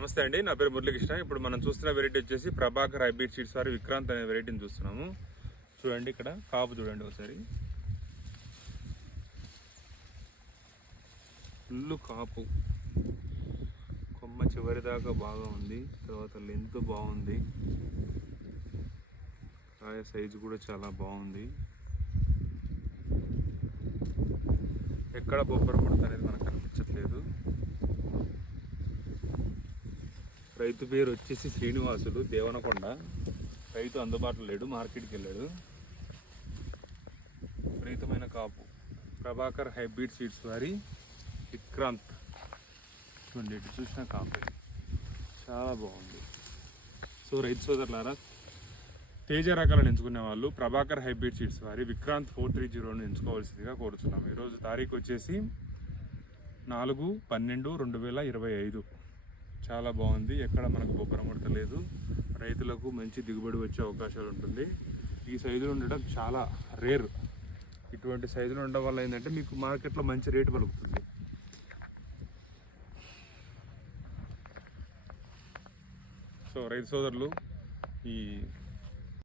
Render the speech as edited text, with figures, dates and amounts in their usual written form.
నమస్తే అండి, నా పేరు మురళీకృష్ణ. ఇప్పుడు మనం చూస్తున్న వెరైటీ వచ్చేసి ప్రభాకర్ హైబ్రిడ్ సీడ్స్ వారి విక్రాంత్ అనే వెరైటీని చూస్తున్నాము. చూడండి, ఇక్కడ కాపు చూడండి ఒకసారి. ఫుల్ కాపు, కొమ్మ చివరి దాకా బాగా ఉంది. తర్వాత లెంత్ బాగుంది, కాయ సైజు కూడా చాలా బాగుంది. ఎక్కడ బొబ్బర ముడత అనేది మనకు కనిపించట్లేదు. రైతు పేరు వచ్చేసి శ్రీనివాసులు, దేవనకొండ. రైతు అందుబాటులో లేడు, మార్కెట్కి వెళ్ళాడు. విపరీతమైన కాపు, ప్రభాకర్ హైబ్రిడ్ సీడ్స్ వారి విక్రాంత్. చూడండి, ఇటు చూసిన కాపు చాలా బాగుంది. సో రైతు సోదరులారా, తేజ రకాలను ఎంచుకునే వాళ్ళు ప్రభాకర్ హైబ్రిడ్ సీడ్స్ వారి విక్రాంత్ 430ను ఎంచుకోవాల్సిందిగా కోరుతున్నాం. ఈరోజు తారీఖు వచ్చేసి 4/12/2025. చాలా బాగుంది, ఎక్కడ మనకు బొబ్బర ముడత లేదు. రైతులకు మంచి దిగుబడి వచ్చే అవకాశాలు ఉంటుంది. ఈ సైజులు ఉండడం చాలా రేర్. ఇటువంటి సైజులు ఉండడం వల్ల ఏంటంటే మీకు మార్కెట్లో మంచి రేటు పలుకుతుంది. సో రైతు సోదరులు, ఈ